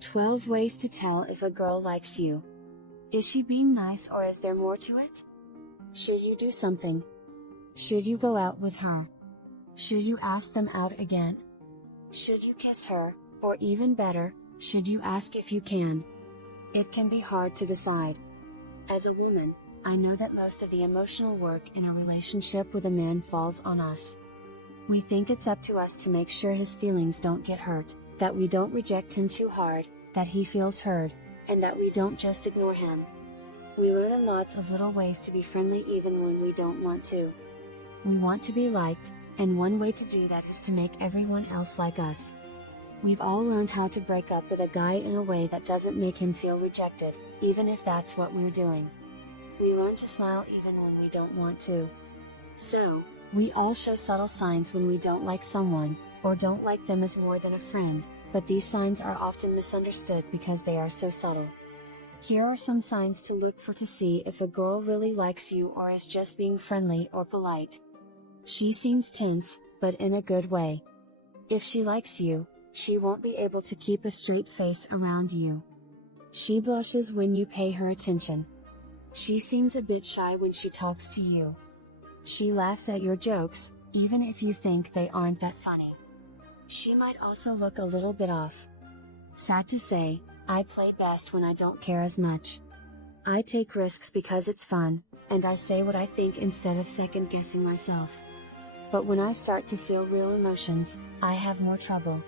12 ways to tell if a girl likes you. Is she being nice or is there more to it? Should you do something? Should you go out with her? Should you ask them out again? Should you kiss her, or even better, should you ask if you can? It can be hard to decide. As a woman, I know that most of the emotional work in a relationship with a man falls on us. We think it's up to us to make sure his feelings don't get hurt, that we don't reject him too hard, that he feels heard, and that we don't just ignore him. We learn in lots of little ways to be friendly even when we don't want to. We want to be liked, and one way to do that is to make everyone else like us. We've all learned how to break up with a guy in a way that doesn't make him feel rejected, even if that's what we're doing. We learn to smile even when we don't want to. So, we all show subtle signs when we don't like someone, or don't like them as more than a friend, but these signs are often misunderstood because they are so subtle. Here are some signs to look for to see if a girl really likes you or is just being friendly or polite. She seems tense, but in a good way. If she likes you, she won't be able to keep a straight face around you. She blushes when you pay her attention. She seems a bit shy when she talks to you. She laughs at your jokes, even if you think they aren't that funny. She might also look a little bit off. Sad to say, I play best when I don't care as much. I take risks because it's fun, and I say what I think instead of second guessing myself. But when I start to feel real emotions, I have more trouble.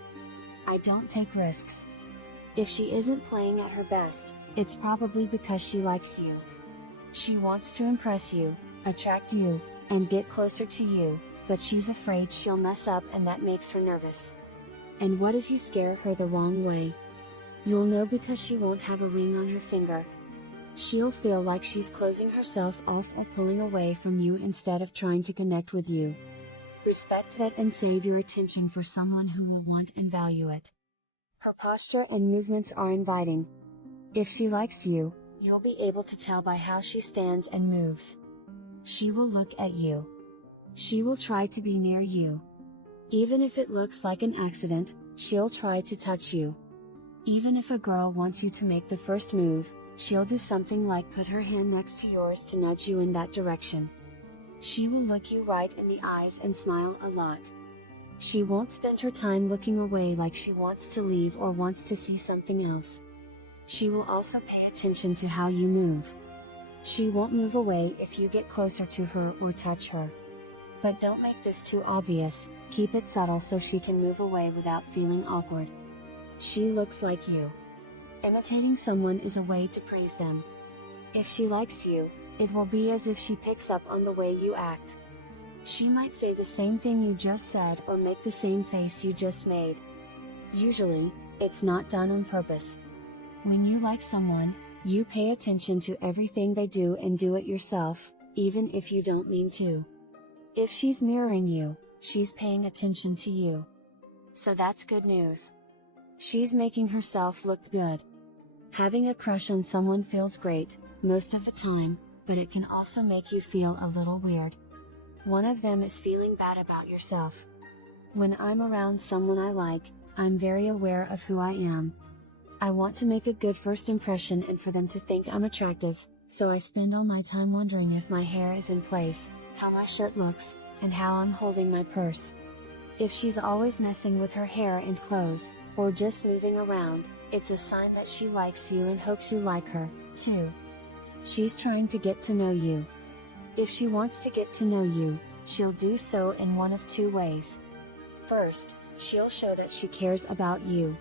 I don't take risks. If she isn't playing at her best, it's probably because she likes you. She wants to impress you, attract you, and get closer to you, but she's afraid she'll mess up and that makes her nervous. And what if you scare her the wrong way? You'll know because she won't have a ring on her finger. She'll feel like she's closing herself off or pulling away from you instead of trying to connect with you. Respect that and save your attention for someone who will want and value it. Her posture and movements are inviting. If she likes you, you'll be able to tell by how she stands and moves. She will look at you. She will try to be near you. Even if it looks like an accident, she'll try to touch you. Even if a girl wants you to make the first move, she'll do something like put her hand next to yours to nudge you in that direction. She will look you right in the eyes and smile a lot. She won't spend her time looking away like she wants to leave or wants to see something else. She will also pay attention to how you move. She won't move away if you get closer to her or touch her. But don't make this too obvious, keep it subtle so she can move away without feeling awkward. She looks like you. Imitating someone is a way to praise them. If she likes you, it will be as if she picks up on the way you act. She might say the same thing you just said or make the same face you just made. Usually, it's not done on purpose. When you like someone, you pay attention to everything they do and do it yourself, even if you don't mean to. If she's mirroring you, she's paying attention to you. So that's good news. She's making herself look good. Having a crush on someone feels great, most of the time, but it can also make you feel a little weird. One of them is feeling bad about yourself. When I'm around someone I like, I'm very aware of who I am. I want to make a good first impression and for them to think I'm attractive, so I spend all my time wondering if my hair is in place, how my shirt looks, and how I'm holding my purse. If she's always messing with her hair and clothes, or just moving around, it's a sign that she likes you and hopes you like her, too. She's trying to get to know you. If she wants to get to know you, she'll do so in one of two ways. First, she'll show that she cares about you.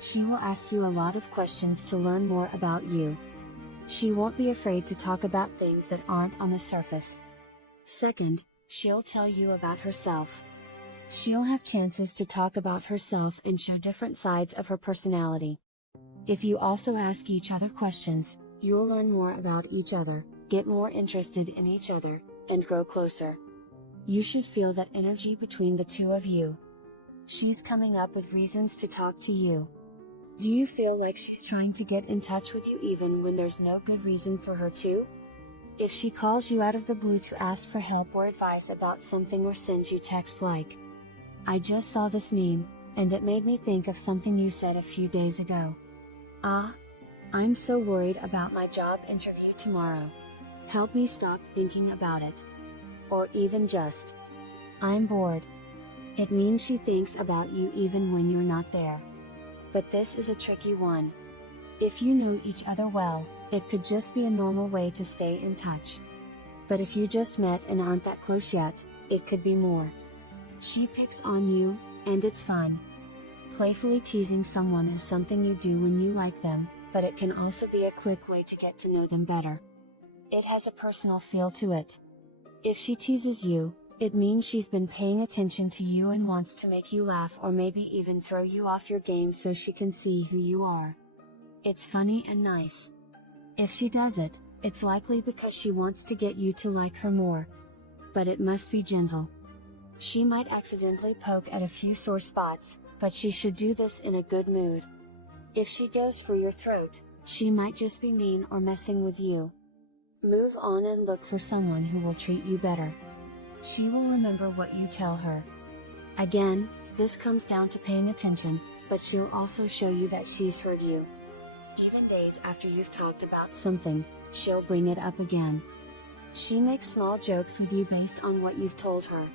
She will ask you a lot of questions to learn more about you. She won't be afraid to talk about things that aren't on the surface. Second, she'll tell you about herself. She'll have chances to talk about herself and show different sides of her personality. If you also ask each other questions, you'll learn more about each other, get more interested in each other, and grow closer. You should feel that energy between the two of you. She's coming up with reasons to talk to you. Do you feel like she's trying to get in touch with you even when there's no good reason for her to? If she calls you out of the blue to ask for help or advice about something or sends you texts like, "I just saw this meme, and it made me think of something you said a few days ago. Ah, I'm so worried about my job interview tomorrow. Help me stop thinking about it. Or even just, I'm bored. It means she thinks about you even when you're not there. But this is a tricky one. If you know each other well, it could just be a normal way to stay in touch. But if you just met and aren't that close yet, it could be more. She picks on you, and it's fun. Playfully teasing someone is something you do when you like them, but it can also be a quick way to get to know them better. It has a personal feel to it. If she teases you, it means she's been paying attention to you and wants to make you laugh or maybe even throw you off your game so she can see who you are. It's funny and nice. If she does it, it's likely because she wants to get you to like her more. But it must be gentle. She might accidentally poke at a few sore spots, but she should do this in a good mood. If she goes for your throat, she might just be mean or messing with you. Move on and look for someone who will treat you better. She will remember what you tell her. Again, this comes down to paying attention, but she'll also show you that she's heard you. Even days after you've talked about something, she'll bring it up again. She makes small jokes with you based on what you've told her.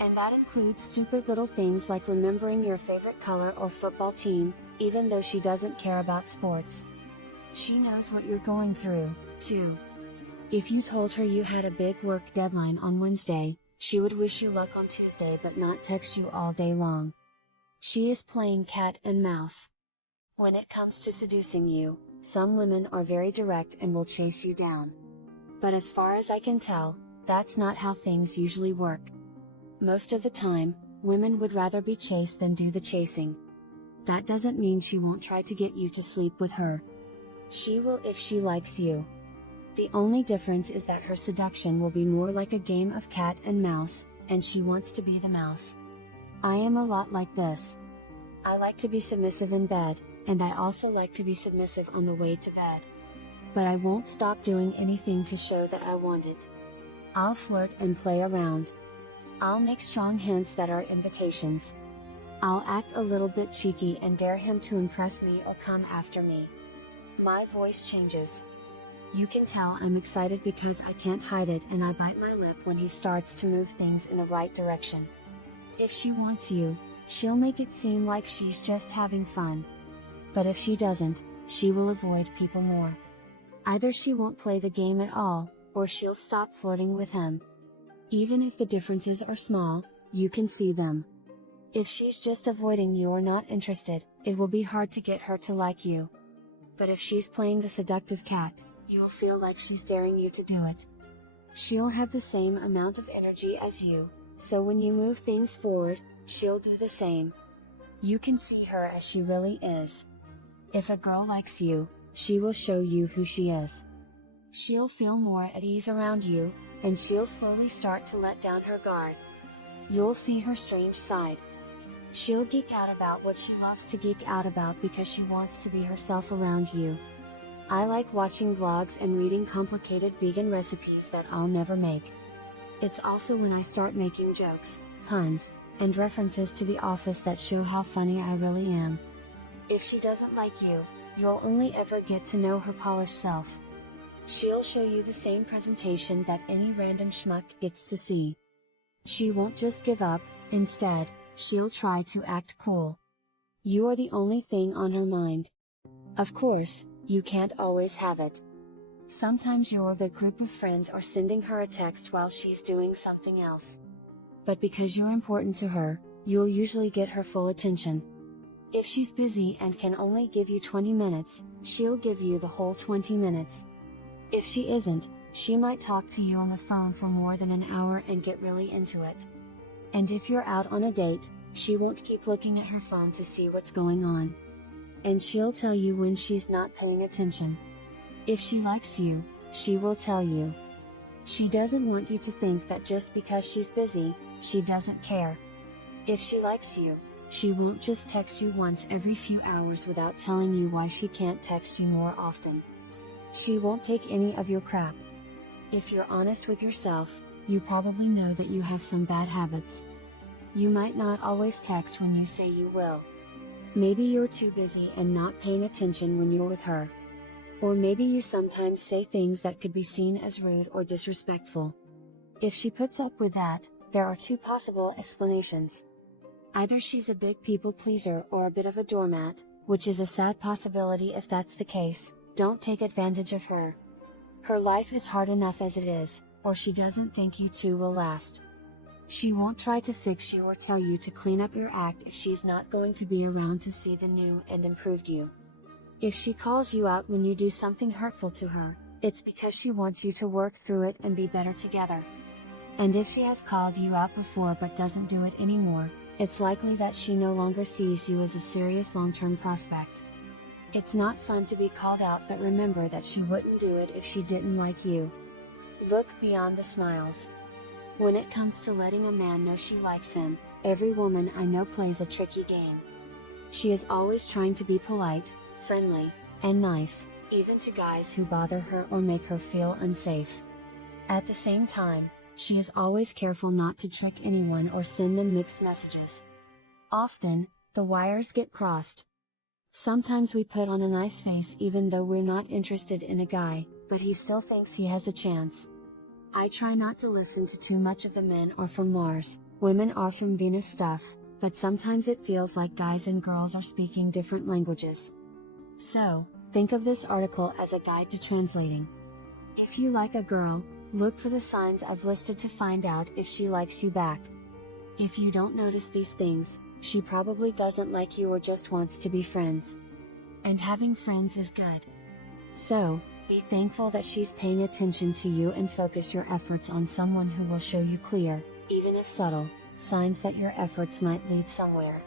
And that includes stupid little things like remembering your favorite color or football team, even though she doesn't care about sports. She knows what you're going through, too. If you told her you had a big work deadline on Wednesday, she would wish you luck on Tuesday but not text you all day long. She is playing cat and mouse. When it comes to seducing you, some women are very direct and will chase you down. But as far as I can tell, that's not how things usually work. Most of the time, women would rather be chased than do the chasing. That doesn't mean she won't try to get you to sleep with her. She will if she likes you. The only difference is that her seduction will be more like a game of cat and mouse, and she wants to be the mouse. I am a lot like this. I like to be submissive in bed, and I also like to be submissive on the way to bed. But I won't stop doing anything to show that I want it. I'll flirt and play around. I'll make strong hints that are invitations. I'll act a little bit cheeky and dare him to impress me or come after me. My voice changes. You can tell I'm excited because I can't hide it and I bite my lip when he starts to move things in the right direction. If she wants you, she'll make it seem like she's just having fun. But if she doesn't, she will avoid people more. Either she won't play the game at all, or she'll stop flirting with him. Even if the differences are small, you can see them. If she's just avoiding you or not interested, it will be hard to get her to like you. But if she's playing the seductive cat, you'll feel like she's daring you to do it. She'll have the same amount of energy as you, so when you move things forward, she'll do the same. You can see her as she really is. If a girl likes you, she will show you who she is. She'll feel more at ease around you, and she'll slowly start to let down her guard. You'll see her strange side. She'll geek out about what she loves to geek out about because she wants to be herself around you. I like watching vlogs and reading complicated vegan recipes that I'll never make. It's also when I start making jokes, puns, and references to The Office that show how funny I really am. If she doesn't like you, you'll only ever get to know her polished self. She'll show you the same presentation that any random schmuck gets to see. She won't just give up, instead, she'll try to act cool. You are the only thing on her mind. Of course, you can't always have it. Sometimes you're the group of friends are sending her a text while she's doing something else. But because you're important to her, you'll usually get her full attention. If she's busy and can only give you 20 minutes, she'll give you the whole 20 minutes. If she isn't, she might talk to you on the phone for more than an hour and get really into it. And if you're out on a date, she won't keep looking at her phone to see what's going on. And she'll tell you when she's not paying attention. If she likes you, she will tell you. She doesn't want you to think that just because she's busy, she doesn't care. If she likes you, she won't just text you once every few hours without telling you why she can't text you more often. She won't take any of your crap. If you're honest with yourself, you probably know that you have some bad habits. You might not always text when you say you will. Maybe you're too busy and not paying attention when you're with her. Or maybe you sometimes say things that could be seen as rude or disrespectful. If she puts up with that, there are two possible explanations. Either she's a big people pleaser or a bit of a doormat, which is a sad possibility. If that's the case, don't take advantage of her. Her life is hard enough as it is, or she doesn't think you two will last. She won't try to fix you or tell you to clean up your act if she's not going to be around to see the new and improved you. If she calls you out when you do something hurtful to her, it's because she wants you to work through it and be better together. And if she has called you out before but doesn't do it anymore, it's likely that she no longer sees you as a serious long-term prospect. It's not fun to be called out, but remember that she wouldn't do it if she didn't like you. Look beyond the smiles. When it comes to letting a man know she likes him, every woman I know plays a tricky game. She is always trying to be polite, friendly, and nice, even to guys who bother her or make her feel unsafe. At the same time, she is always careful not to trick anyone or send them mixed messages. Often, the wires get crossed. Sometimes we put on a nice face even though we're not interested in a guy, but he still thinks he has a chance. I try not to listen to too much of the men are from Mars, women are from Venus stuff, but sometimes it feels like guys and girls are speaking different languages. So, think of this article as a guide to translating. If you like a girl, look for the signs I've listed to find out if she likes you back. If you don't notice these things, she probably doesn't like you or just wants to be friends. And having friends is good. So, be thankful that she's paying attention to you and focus your efforts on someone who will show you clear, even if subtle, signs that your efforts might lead somewhere.